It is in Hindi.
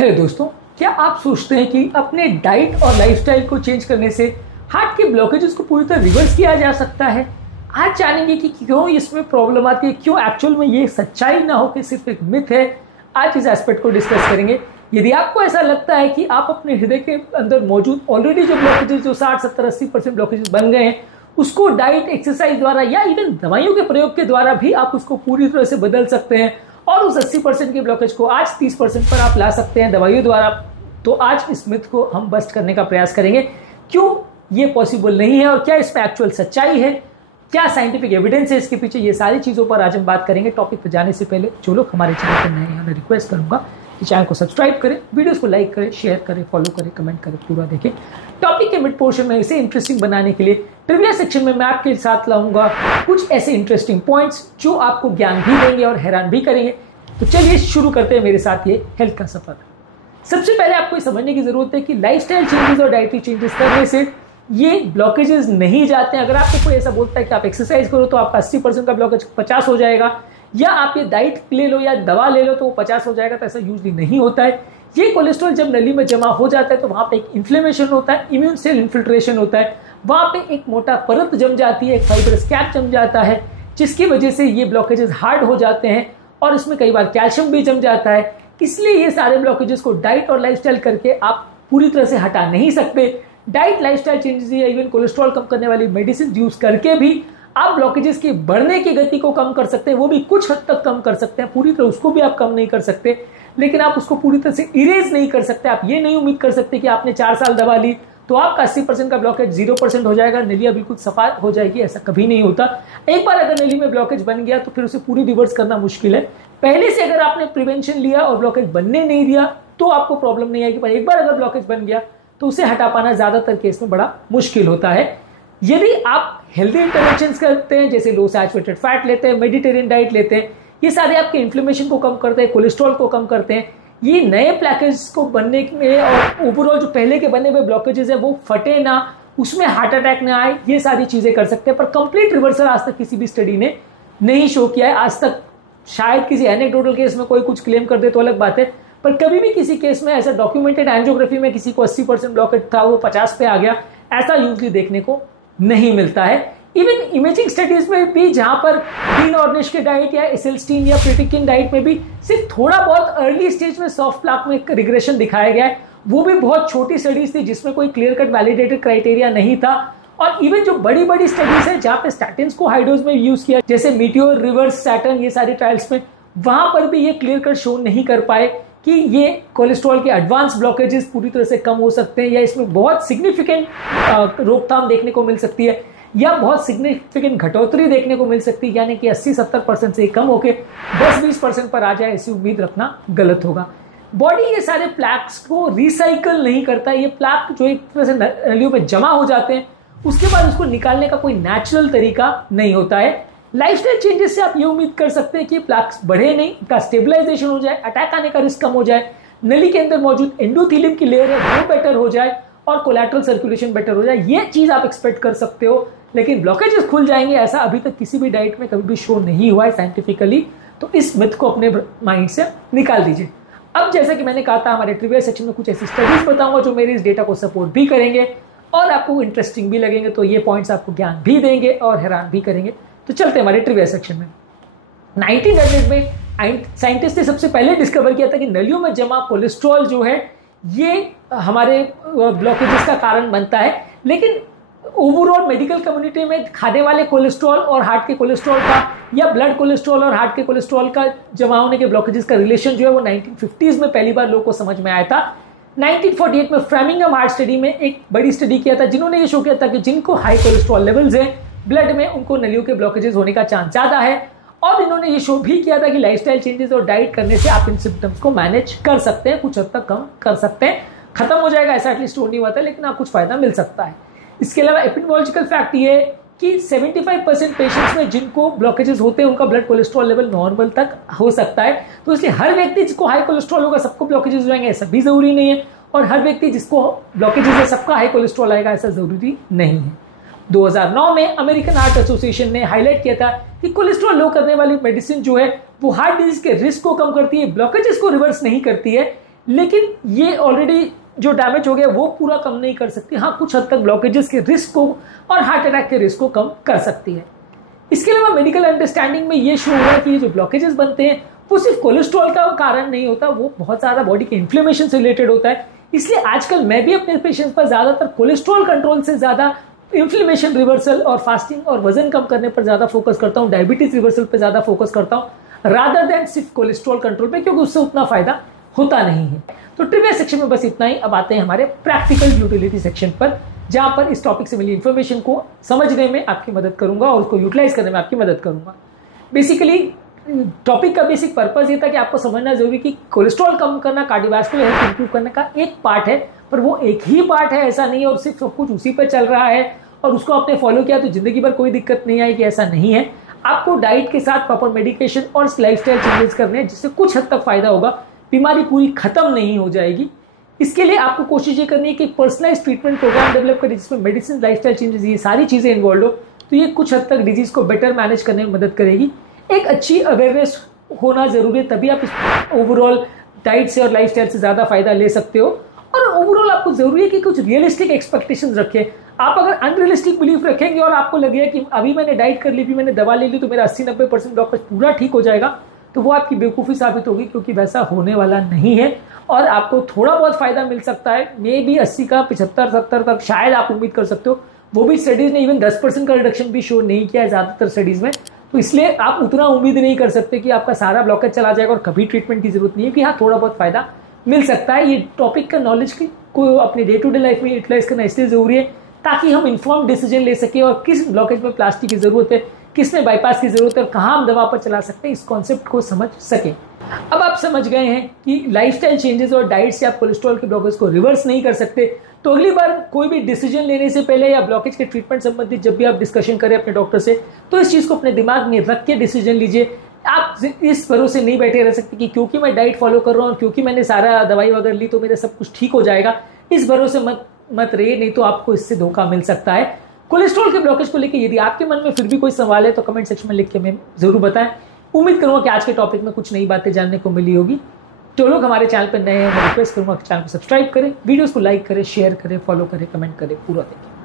हेलो दोस्तों, क्या आप सोचते हैं कि अपने डाइट और लाइफस्टाइल को चेंज करने से हार्ट के ब्लॉकेजेस को पूरी तरह रिवर्स किया जा सकता है? आज जानेंगे कि क्यों इसमें प्रॉब्लम आती है, क्यों एक्चुअल में ये सच्चाई ना हो कि सिर्फ एक मिथ है। आज इस एस्पेक्ट को डिस्कस करेंगे। यदि आपको ऐसा लगता है कि आप अपने हृदय के अंदर मौजूद ऑलरेडी जो ब्लॉकेजेस जो 60, 70, 80% ब्लॉकेजेस बन गए हैं, उसको डाइट, एक्सरसाइज द्वारा या इवन दवाइयों के प्रयोग के द्वारा भी आप उसको पूरी तरह से बदल सकते हैं और उस 80% के ब्लॉकेज को आज 30% पर आप ला सकते हैं दवाइयों द्वारा। तो आज इस मिथ को हम बस्ट करने का प्रयास करेंगे, क्यों ये पॉसिबल नहीं है और क्या इसमें एक्चुअल सच्चाई है, क्या साइंटिफिक एविडेंस है इसके पीछे। ये सारी चीजों पर आज हम बात करेंगे। टॉपिक पर जाने से पहले जो लोग हमारे चैनल पर नए हैं उन्हें रिक्वेस्ट करूंगा कि चैनल को सब्सक्राइब करें, वीडियोस को लाइक करें, शेयर करें, फॉलो करें, कमेंट करें, पूरा देखें। टॉपिक के मिड पोर्शन में इसे इंटरेस्टिंग बनाने के लिए ट्रिविया सेक्शन में मैं आपके साथ लाऊंगा कुछ ऐसे इंटरेस्टिंग पॉइंट्स जो आपको ज्ञान भी देंगे और हैरान भी करेंगे। तो चलिए शुरू करते हैं मेरे साथ ये हेल्थ का सफर। सबसे पहले आपको ये समझने की जरूरत है कि लाइफस्टाइल चेंजेस और डाइटरी चेंजेस करने से ये ब्लॉकेजेस नहीं जाते हैं। अगर आपको कोई ऐसा बोलता है कि आप एक्सरसाइज करो तो आपका 80% का ब्लॉकेज 50 हो जाएगा, या आप ये डाइट ले लो या दवा ले लो तो वो 50 हो जाएगा, तो ऐसा यूजली नहीं होता है। ये कोलेस्ट्रॉल जब नली में जमा हो जाता है तो वहां पे एक इन्फ्लेमेशन होता है, इम्यून सेल इन्फिल्ट्रेशन होता है, वहां पे एक मोटा परत जम जाती है, एक फाइब्रस कैप जम जाता है, जिसकी वजह से ये ब्लॉकेजेस हार्ड हो जाते हैं और इसमें कई बार कैल्शियम भी जम जाता है। इसलिए ये सारे ब्लॉकेजेस को डाइट और लाइफस्टाइल करके आप पूरी तरह से हटा नहीं सकते। डाइट, लाइफस्टाइल चेंजेस या इवन कोलेस्ट्रॉल कम करने वाली मेडिसिन यूज करके भी आप ब्लॉकेजेस की बढ़ने की गति को कम कर सकते हैं, वो भी कुछ हद तक कम कर सकते हैं। पूरी तरह उसको भी आप कम नहीं कर सकते, लेकिन आप उसको पूरी तरह से इरेज नहीं कर सकते। आप ये नहीं उम्मीद कर सकते कि आपने 4 साल दवा ली तो आपका 80% का ब्लॉकेज 0% हो जाएगा, नलियां बिल्कुल सफा हो जाएगी। ऐसा कभी नहीं होता। एक बार अगर नली में ब्लॉकेज बन गया तो फिर उसे पूरी रिवर्स करना मुश्किल है। पहले से अगर आपने प्रिवेंशन लिया और ब्लॉकेज बनने नहीं दिया तो आपको प्रॉब्लम नहीं आएगी, पर एक बार अगर ब्लॉकेज बन गया तो उसे हटा पाना ज्यादातर केस में बड़ा मुश्किल होता है। यदि आप हेल्दी इंटरवेंशंस करते हैं, जैसे लो सैचुरेटेड फैट लेते हैं, मेडिटेरियन डाइट लेते हैं, ये सारे आपके इन्फ्लेमेशन को कम करते हैं, कोलेस्ट्रॉल को कम करते हैं, ये नए प्लैकेज को बनने में और ओवरऑल जो पहले के बने हुए ब्लॉकेजेस है वो फटे ना, उसमें हार्ट अटैक ना आए, ये सारी चीजें कर सकते हैं। पर कंप्लीट रिवर्सल आज तक किसी भी स्टडी ने नहीं शो किया है। आज तक शायद किसी एनेक्डोटल केस में कोई कुछ क्लेम कर दे तो अलग बात है, पर कभी भी किसी केस में ऐसा डॉक्यूमेंटेड एंजियोग्राफी में किसी को 80% ब्लॉकेज था वो 50 पे आ गया, ऐसा यूजली देखने को नहीं मिलता है। इवन इमेजिंग स्टडीज में भी, जहां पर डीन ऑर्निश के डाइट या एसेल्स्टीन या प्रिटिकिन डाइट में भी सिर्फ थोड़ा बहुत अर्ली स्टेज में सॉफ्ट प्लाक में रिग्रेशन दिखाया गया है, वो भी बहुत छोटी स्टडीज थी जिसमें कोई क्लियर कट वैलिडेटेड क्राइटेरिया नहीं था। और इवन जो बड़ी बड़ी स्टडीज है जहां पे स्टैटिन्स को हाई डोज में यूज किया, जैसे मीटियोर, रिवर्स, सैटर्न, ये सारी ट्रायल्स में, वहां पर भी ये क्लियर कट शो नहीं कर पाए कि ये कोलेस्ट्रॉल के एडवांस ब्लॉकेजेस पूरी तरह से कम हो सकते हैं, या इसमें बहुत सिग्निफिकेंट रोकथाम देखने को मिल सकती है, या बहुत सिग्निफिकेंट घटोतरी देखने को मिल सकती है, यानी कि 80-70% से कम होकर 10-20% पर आ जाए, ऐसी उम्मीद रखना गलत होगा। बॉडी ये सारे प्लैक्स को रिसाइकल नहीं करता। ये प्लैक जो एक तरह से नलियों में जमा हो जाते हैं, उसके बाद उसको निकालने का कोई नेचुरल तरीका नहीं होता है। लाइफस्टाइल चेंजेस से आप ये उम्मीद कर सकते हैं कि प्लैक्स बढ़े नहीं, उनका स्टेबलाइजेशन हो जाए, अटैक आने का रिस्क कम हो जाए, नली के अंदर मौजूद एंडोथेलियम की लेयर है वो बेटर हो जाए और कोलैटरल सर्कुलेशन बेटर हो जाए। ये चीज आप एक्सपेक्ट कर सकते हो, लेकिन ब्लॉकेजेस खुल जाएंगे ऐसा अभी तक किसी भी डाइट में कभी भी शो नहीं हुआ है साइंटिफिकली। तो इस मिथ को अपने माइंड से निकाल दीजिए। अब जैसा कि मैंने कहा था, हमारे ट्रिविया सेक्शन में कुछ ऐसी स्टडीज बताऊंगा जो मेरे इस डेटा को सपोर्ट भी करेंगे और आपको इंटरेस्टिंग भी लगेंगे। तो ये पॉइंट्स आपको ज्ञान भी देंगे और हैरान भी करेंगे। तो चलते हैं हमारे ट्रिविया सेक्शन में। 1900 में साइंटिस्ट ने सबसे पहले डिस्कवर किया था कि नलियों में जमा कोलेस्ट्रॉल जो है ये हमारे ब्लॉकेजेस का कारण बनता है। लेकिन ओवरऑल मेडिकल कम्युनिटी में खाने वाले कोलेस्ट्रॉल और हार्ट के कोलेस्ट्रॉल का, या ब्लड कोलेस्ट्रॉल और हार्ट के कोलेस्ट्रॉल का जमा होने के ब्लॉकेजेस का रिलेशन जो है वो 1950s में पहली बार लोगों को समझ में आया था। 1948 में फ्रेमिंगम हार्ट स्टडी में एक बड़ी स्टडी किया था, जिन्होंने ये शो किया था कि जिनको हाई कोलेस्ट्रॉल लेवल्स हैं ब्लड में, उनको नलियों के ब्लॉकेजेस होने का चांस ज्यादा है। और इन्होंने ये शो भी किया था कि लाइफस्टाइल चेंजेस और डाइट करने से आप इन सिम्टम्स को मैनेज कर सकते हैं, कुछ हद तक कम कर सकते हैं। खत्म हो जाएगा ऐसा एटलीस्ट नहीं हुआ था, लेकिन आप कुछ फायदा मिल सकता है। इसके अलावा एपिडेमियोलॉजिकल फैक्ट ये है कि 75% पेशेंट्स में जिनको ब्लॉकेजेस होते हैं उनका ब्लड कोलेस्ट्रॉल लेवल नॉर्मल तक हो सकता है। तो इसलिए हर व्यक्ति जिसको हाई कोलेस्ट्रॉल होगा सबको ब्लॉकेजेस हो जाएंगे ऐसा भी जरूरी नहीं है, और हर व्यक्ति जिसको ब्लॉकेजेस है सबका हाई कोलेस्ट्रॉल आएगा ऐसा जरूरी नहीं है। 2009 में अमेरिकन हार्ट एसोसिएशन ने हाईलाइट किया था कि कोलेस्ट्रॉल लो करने वाली मेडिसिन जो है वो हार्ट डिजीज के रिस्क को कम करती है, ब्लॉकेजेस को रिवर्स नहीं करती है, लेकिन ये ऑलरेडी जो डैमेज हो गया वो पूरा कम नहीं कर सकती। हाँ, कुछ हद तक ब्लॉकेजेस के रिस्क को और हार्ट अटैक के रिस्क को कम कर सकती है। इसके अलावा मेडिकल अंडरस्टैंडिंग में ये शो हुआ कि ये जो ब्लॉकेजेस बनते हैं वो सिर्फ कोलेस्ट्रॉल का कारण नहीं होता, वो बहुत ज़्यादा बॉडी के इन्फ्लेमेशन से रिलेटेड होता है। इसलिए आजकल मैं भी अपने पेशेंट्स पर ज़्यादातर कोलेस्ट्रॉल कंट्रोल से ज़्यादा इन्फ्लेमेशन रिवर्सल और फास्टिंग और वजन कम करने पर ज़्यादा फोकस करता हूँ, डायबिटीज रिवर्सल पर ज़्यादा फोकस करता हूँ रादर देन सिर्फ कोलेस्ट्रॉल कंट्रोल पे, क्योंकि उससे उतना फायदा होता नहीं है। तो ट्रिविया सेक्शन में बस इतना ही। अब आते हैं हमारे प्रैक्टिकल यूटिलिटी सेक्शन पर, जहां पर इस टॉपिक से मिली इंफॉर्मेशन को समझने में आपकी मदद करूंगा और उसको यूटिलाइज करने में आपकी मदद करूंगा। बेसिकली टॉपिक का बेसिक पर्पस ये था कि आपको समझना जरूरी कि कोलेस्ट्रॉल कम करना कार्डियोवैस्कुलर हेल्थ इंप्रूव करने का एक पार्ट है, पर वो एक ही पार्ट है ऐसा नहीं है और सिर्फ सब कुछ उसी पर चल रहा है और उसको आपने फॉलो किया तो जिंदगी भर कोई दिक्कत नहीं आएगी, ऐसा नहीं है। आपको डाइट के साथ प्रॉपर मेडिकेशन और लाइफस्टाइल चेंजेस करने हैं जिससे कुछ हद तक फायदा होगा, बीमारी पूरी खत्म नहीं हो जाएगी। इसके लिए आपको कोशिश ये करनी है कि पर्सनलाइज ट्रीटमेंट प्रोग्राम डेवलप करें जिसमें मेडिसिन, लाइफस्टाइल चेंजेस, ये सारी चीजें इन्वॉल्व हो, तो ये कुछ हद तक डिजीज को बेटर मैनेज करने में मदद करेगी। एक अच्छी अवेयरनेस होना जरूरी है, तभी आप इस ओवरऑल डाइट से और लाइफस्टाइल से ज्यादा फायदा ले सकते हो। और ओवरऑल आपको जरूरी है कि कुछ रियलिस्टिक एक्सपेक्टेशंस रखें। आप अगर अनरियलिस्टिक बिलीफ रखेंगे और आपको लगेगा कि अभी मैंने डाइट कर ली, भी मैंने दवा ले ली तो मेरा 80-90% डॉक्टर पूरा ठीक हो जाएगा, तो वो आपकी बेवकूफ़ी साबित होगी, क्योंकि वैसा होने वाला नहीं है। और आपको थोड़ा बहुत फायदा मिल सकता है, मे भी 80 का 75-70 तक शायद आप उम्मीद कर सकते हो। वो भी स्टडीज ने इवन 10% का रिडक्शन भी शो नहीं किया है ज़्यादातर स्टडीज में, तो इसलिए आप उतना उम्मीद नहीं कर सकते कि आपका सारा ब्लॉकेज चला जाएगा और कभी ट्रीटमेंट की जरूरत नहीं है। कि हाँ, थोड़ा बहुत फायदा मिल सकता है। ये टॉपिक का नॉलेज को अपने डे टू डे लाइफ में यूटिलाइज करना इसलिए जरूरी है ताकि हम इन्फॉर्म डिसीजन ले सके और किस ब्लॉकेज में प्लास्टिक की जरूरत है, किसमें बाईपास की जरूरत है और कहाँ हम दवा पर चला सकते हैं, इस कॉन्सेप्ट को समझ सके। अब आप समझ गए हैं कि लाइफस्टाइल चेंजेस और डाइट से आप कोलेस्ट्रॉल के ब्लॉकेज को रिवर्स नहीं कर सकते, तो अगली बार कोई भी डिसीजन लेने से पहले या ब्लॉकेज के ट्रीटमेंट संबंधित जब भी आप डिस्कशन करें अपने डॉक्टर से, तो इस चीज़ को अपने दिमाग में रख के डिसीजन लीजिए। आप इस भरोसे नहीं बैठे रह सकते कि क्योंकि मैं डाइट फॉलो कर रहा हूँ और क्योंकि मैंने सारा दवाई वगैरह ली तो मेरा सब कुछ ठीक हो जाएगा। इस भरोसे मत रहिए, नहीं तो आपको इससे धोखा मिल सकता है। कोलेस्ट्रॉल के ब्लॉकेज को लेकर यदि आपके मन में फिर भी कोई सवाल है तो कमेंट सेक्शन में लिख के हमें जरूर बताएं। उम्मीद करूंगा कि आज के टॉपिक में कुछ नई बातें जानने को मिली होगी। जो लोग हमारे चैनल पर नए हैं मैं रिक्वेस्ट करूंगा कि चैनल को सब्सक्राइब करें, वीडियोस को लाइक करें, शेयर करें, फॉलो करें, कमेंट करें, पूरा देखें।